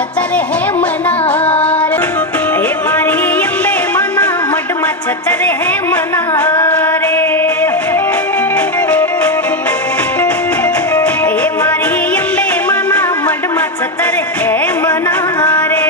छतर है मनार हे मारी अंबे मना मडमा छतर है मनारे हे मारी अंबे मना मडमा छतर है मनारे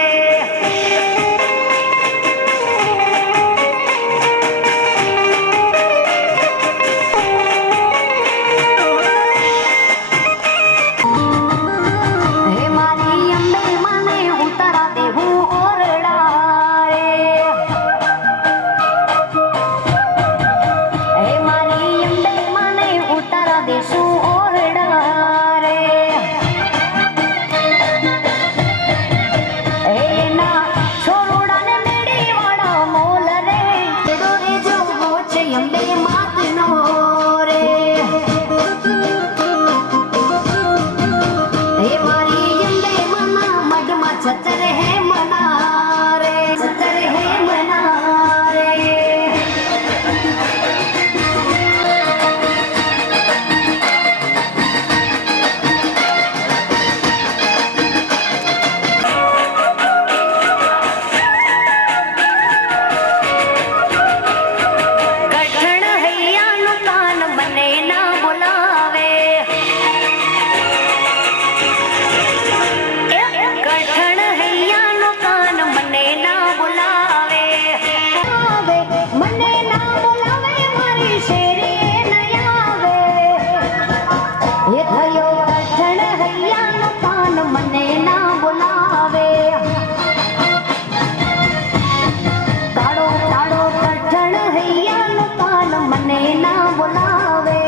छतर है मनारे छतर है मनारे कठण हैया नु कान मने ना बुलावे कठण हैया नु कान मने ना बुलावे मने ना बुलावे मारी शेरी न आवे ये थयो कठण हैया नु कान मने ना बुलावे काड़ो काड़ो कठण हैया नु कान मने ना बुलावे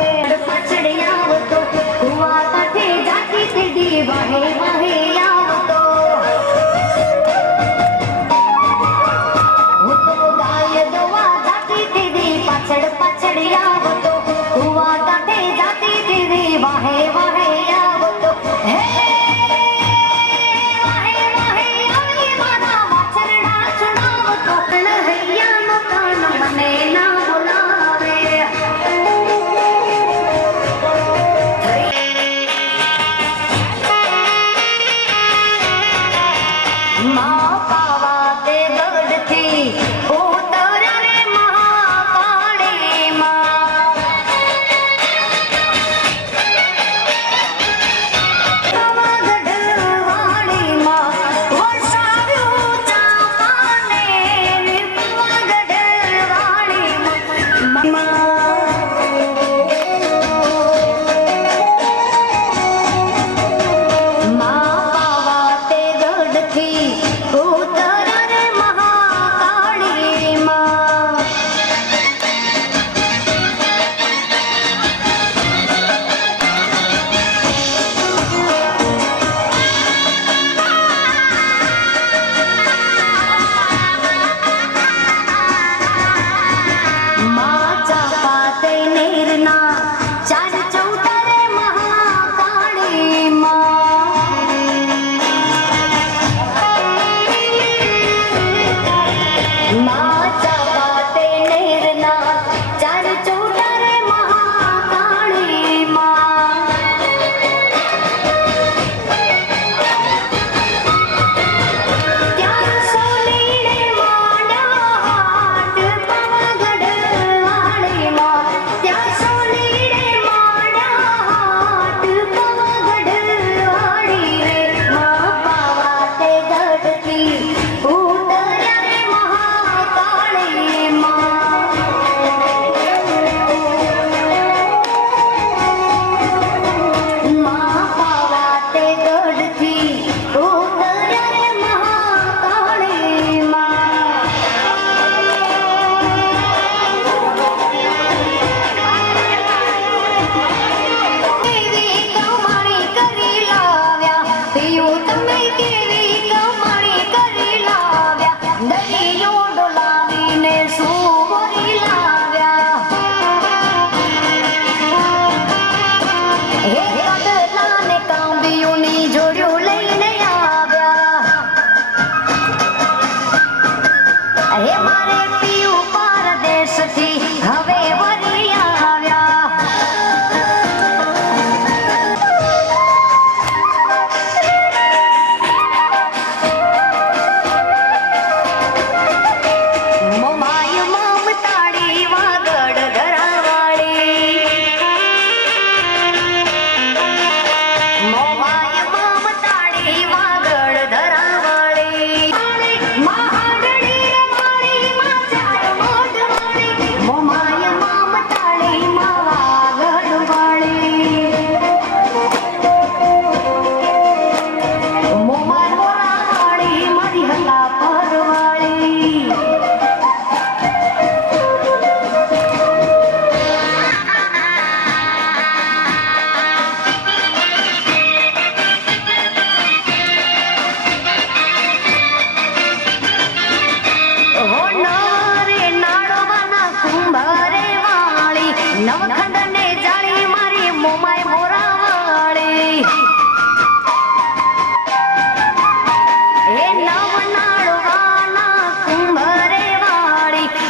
पछड़िया तो हुआ काठे जाती तेडी वाहे वाहे वाहे वाहे आवो तो हे वाहे वाहे आवी माना वाचरना सुनावो तो कण हैया नो कान मने ना बुलावे मां पावा ते गढ़ थी उतर रे महाकाली मां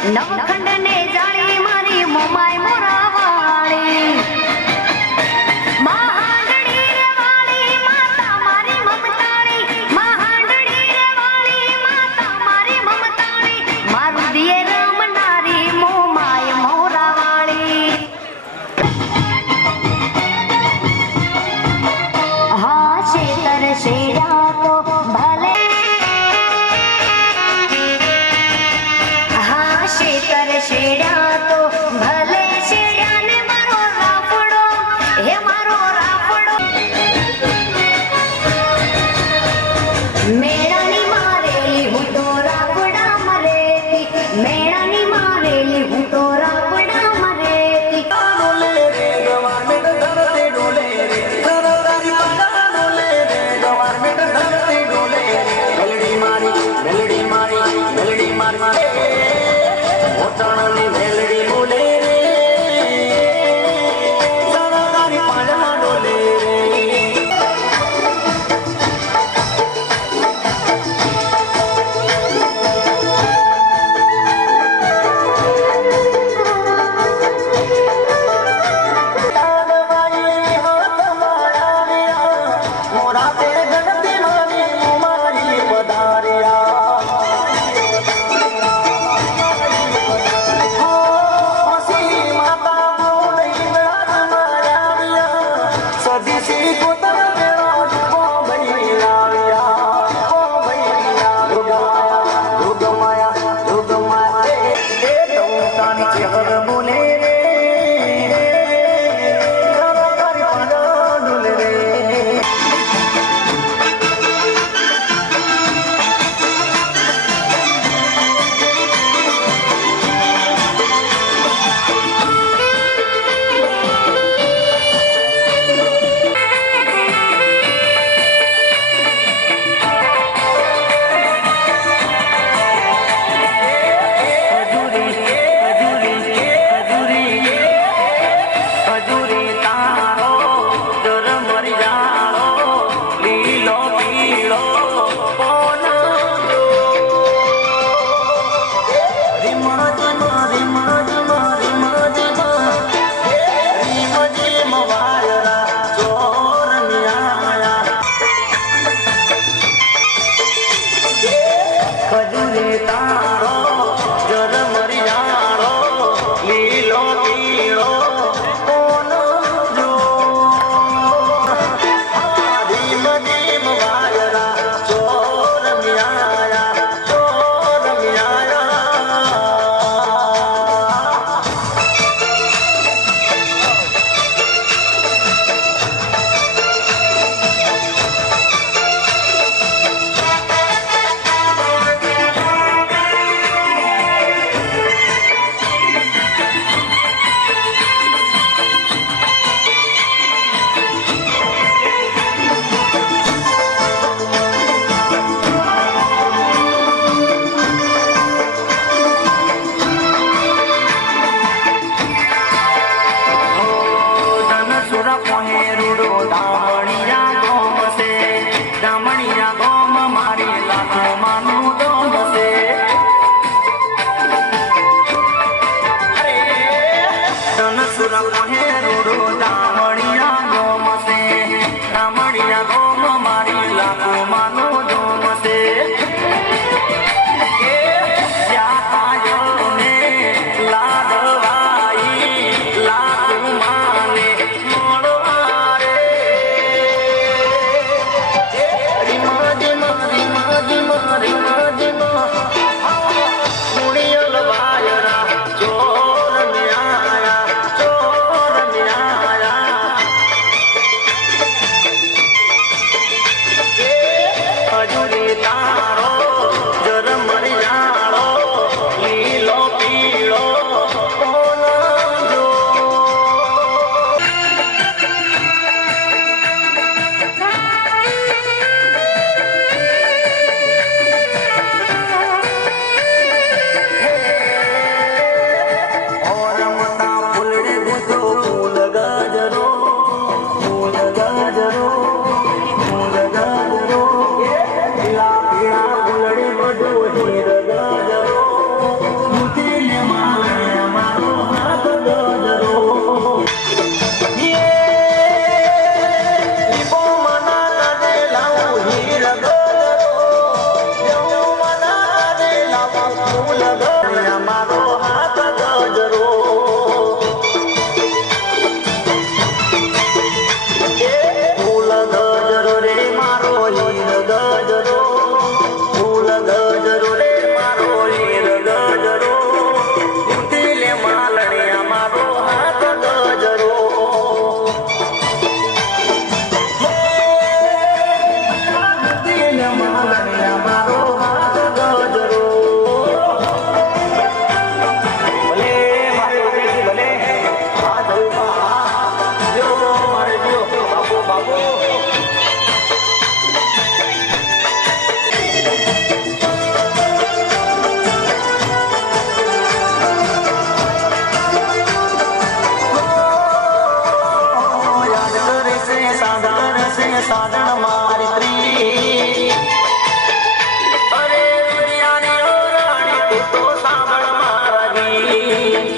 નવખંડ ને જાળી મારી મોમાય મોરાવાળી મહાંડળી રે વાળી માતા મારી મમતાળી મહાંડળી રે વાળી માતા મારી મમતાળી મારું દિયે રમનારી મોમાય મોરાવાળી હા શેતર શેડા તો ભલે શેતર શેડ્યા તો ભલે શેડ્યા ને મારો રાફડો હે મારો રાફડો મેળાની મારેલી હું તો રાફડા મરેતી મેળાની મારેલી હું તો રાફડા મરેતી ડોલે રે ગવર્મેન્ટ ધરતી ડોલે રે સરદારી પાડા ડોલે રે ગવર્મેન્ટ ધરતી ડોલે રે મેલડી મારી ઓટણની મેલડી બોલે રે સરદારી પાડા ડોલે રે પાલણિયા મારો હાથ ગજરો ભલે મારે ઉદેશી ભલે આ ધરુમાં જો મારે જો બાપુ બાપુ સાધન મારી પ્રી અરે દુનિયાની ઓ રાણી તું તો સાંભળ મારા ગીત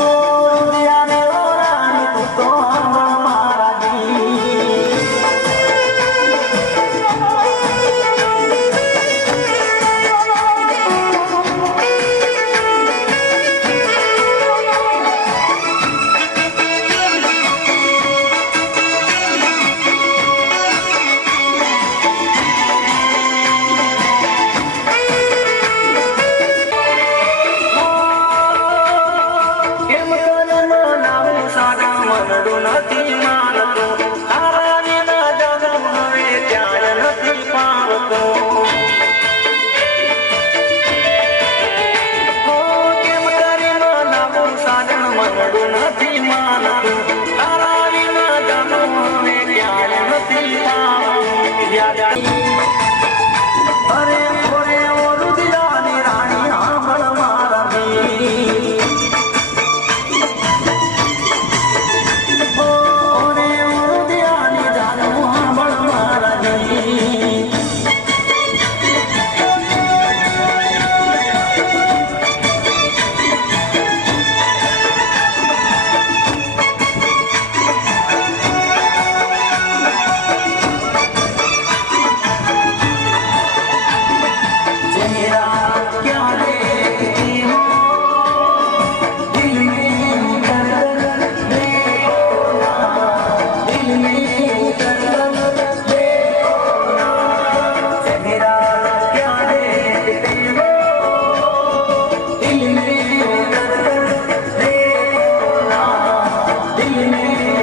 ઓ દુનિયાની ઓ રાણી તું તો સાંભળ મારા ગીત નથી માનતો તારા વિના જાણું હવે ત્યાં નથી પામતો કેમ કરી નાવું સાધન મનડું નથી માનતું તારા વિના જાણું હવે ત્યાં નથી પામતું અરે ઓરે ઓ રુદિયાની રાણી સાંભળ મારા ગીત दिल में